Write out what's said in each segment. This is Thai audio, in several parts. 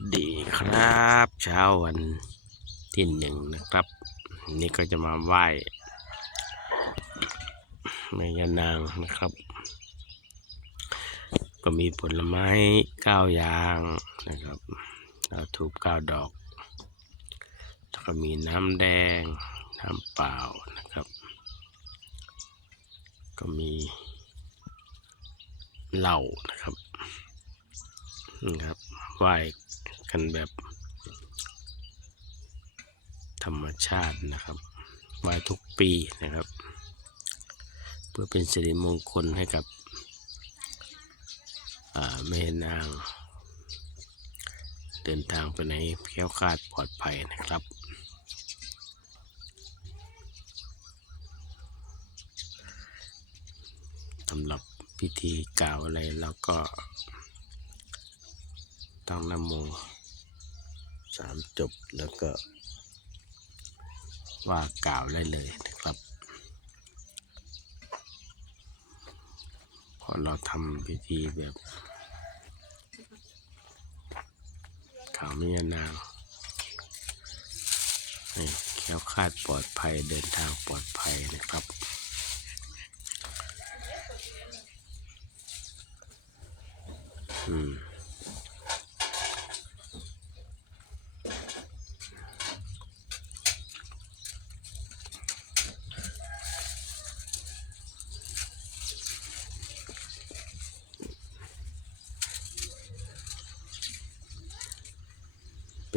สดีครับเช้าวันที่หนึ่งนะครับ นี่ก็จะมาไหว้แม่ยานางนะครับ ก็มีผลไม้เก้าอย่างนะครับแล้วถูกเก้าดอกแล้วก็มีน้ำแดง น้ำเปล่านะครับ ก็มีเหล้านะครับนะครับไหว้ กันแบบ ธรรมชาตินะครับไหว้ทุกปีนะครับ เพื่อเป็นสิริมงคลให้กับแม่นาง เดินทางไปไหนแคล้วคลาดปลอดภัยนะครับสำหรับพิธีกล่าวอะไรแล้วก็ต้องนโม สามจบแล้วก็ ว่ากล่าวได้เลยนะครับพราะเราทำพิธีแบบข่าวมียนางให้แค้วคาดปลอดภัยเดินทางปลอดภัยนะครับอืม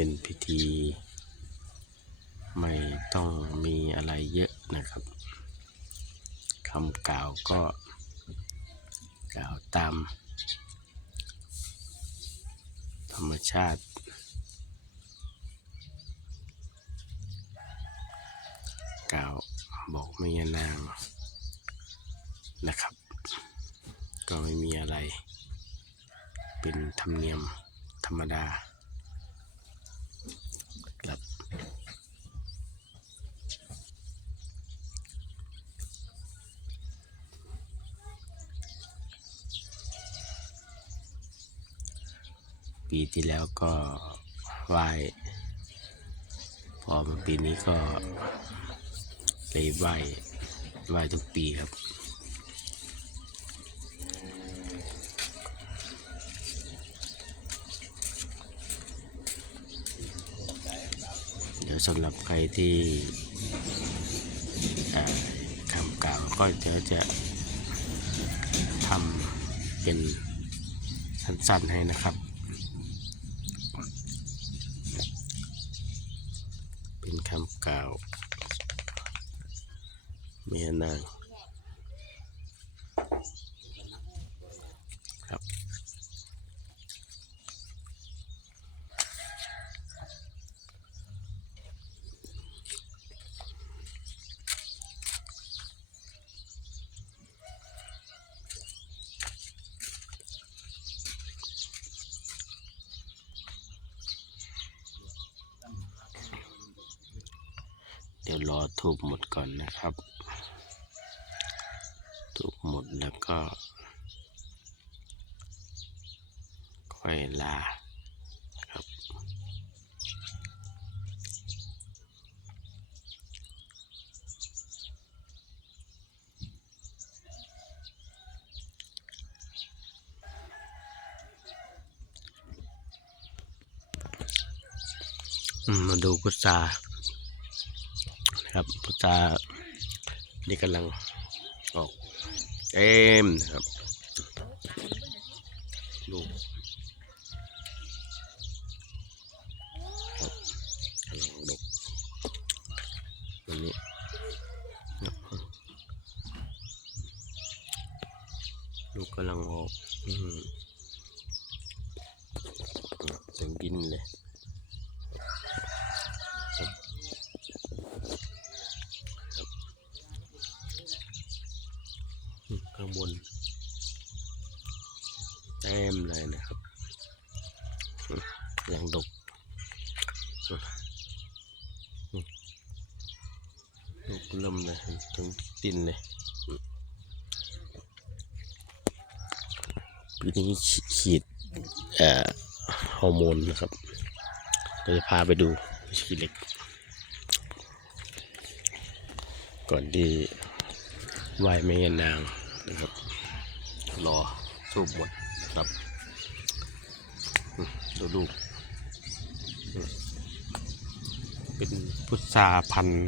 เป็นพิธี ไม่ต้องมีอะไรเยอะนะครับคำกล่าวก็กล่าวตาม ธรรมชาติกล่าวบอกไม่ยนางนะครับ ก็ไม่มีอะไร เป็นธรรมเนียมธรรมดา ปีที่แล้วก็ไหว้พอมาปีนี้ก็เลยไหว้ไหว้ทุกปีครับเดี๋ยวสำหรับใครที่เอ่อคำกล่าวก็เดี๋ยวจะทำเป็นสั้นๆให้นะครับ เป็นคำกล่าวเมียนาง ดี๋ยวรอทูบหมดก่อนนะครับทูบหมดแล้วก็ ค่อยลาครับมาดูพุทรา ครับพุทรานี่กำลังออกเต็มนะครับลูกครับกำลังดกอันนี้ลูกกำลังออกอืมเต็มดินเลย ข้างบนเต็มเลยนะครับอืมยังดกอืมอืม ลูกเริ่มเลยถึงดินเลยปีนี้ฉีดฮอร์โมนนะครับก็จะพาไปดูชีเหล็ก ก่อนที่ไหวแม่ยานางนะครับ รอสูบหมดนะครับ ดูลูก เป็นพุทราพันธุ์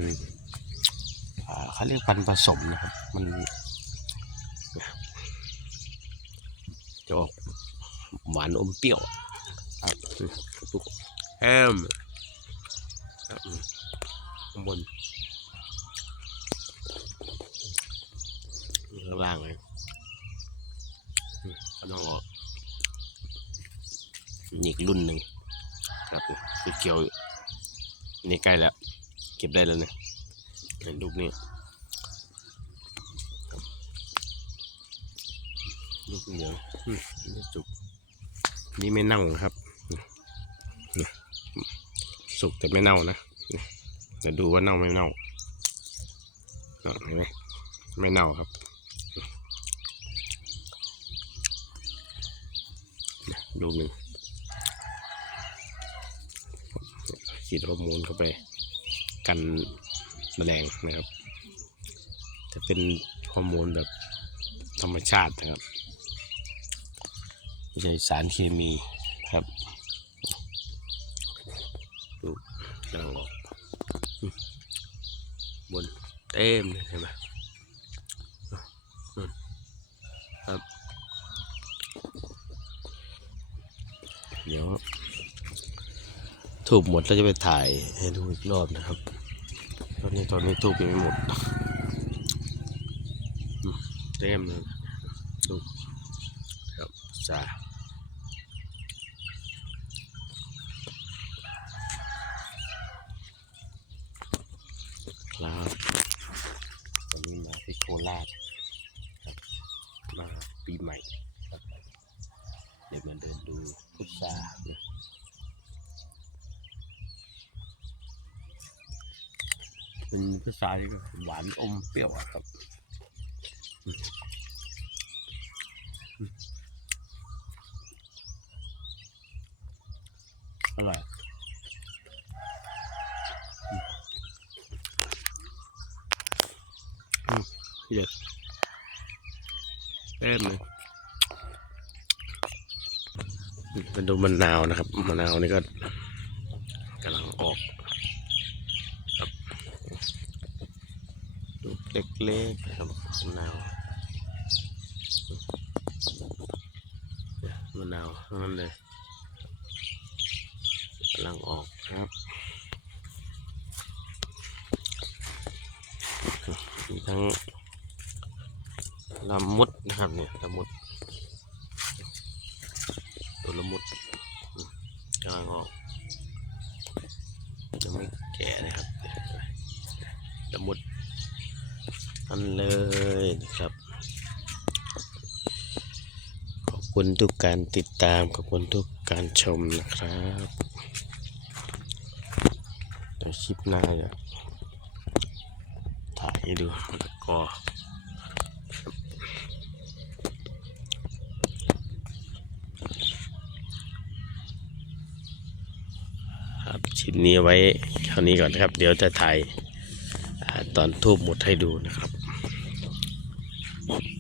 เขาเรียกพันธุ์ผสมนะครับ มันจะออกหวานอมเปรี้ยวครับอืมลูกแฮมข้างบนข้างล่างเลยอืมกำลังออกนี่อีกรุ่นหนึ่งครับคือเกี่ยว นี่ใกล้แล้ว เก็บได้แล้วเนี่ยเห็นลูกนี้ลูกเหลืองนี่จุก นี่ไม่เน่าครับ สุกแต่ไม่เน่านะนี่เดี๋ยวดูว่าเน่าไม่เน่าเห็นไหมไม่เน่าครับลูกหนึ่ง ฉีดฮอร์โมนเข้าไปกันแมลงนะครับจะเป็นฮอร์โมนแบบธรรมชาตินะครับไม่ใช่สารเคมีครับดูกำลังออกบนเต็มเลยเห็นไหมอืมครับเดี๋ยว ถูกหมดแล้วจะไปถ่ายให้ดูอีกรอบนะครับ ตอนนี้ตอนนี้ทูบยังไม่หมดเต็มเลยทูบครับจ้าครับตอนนี้มาที่โคราชมาปีใหม่เดี๋ยวมาเดินดูพุทรานะ เป็นภาษาที่หวานอมเปรี้ยวครับอร่อยอืมเด็ดเต็มเลยมเป็นดูมะนาวนะครับมะนาวนี่ก็ำลังออก ลูก เล็กๆนะครับมะนาวเนี่ยมะนาวนั้นเลยกำลังออกครับมีทั้งละมุดนะครับเนี่ยละมุดตัวละมุดกำลังออกยังไม่แก่นะครับละมุด อันเลยนะครับ ขอบคุณทุกการติดตาม ขอบคุณทุกการชมนะครับเดี๋ยวคลิปหน้าจะถ่ายให้ดูแล้วก็ครับชิ้นนี้ไว้เท่านี้ก่อนนะครับ เดี๋ยวจะถ่ายตอนทูบหมดให้ดูนะครับ Thank you.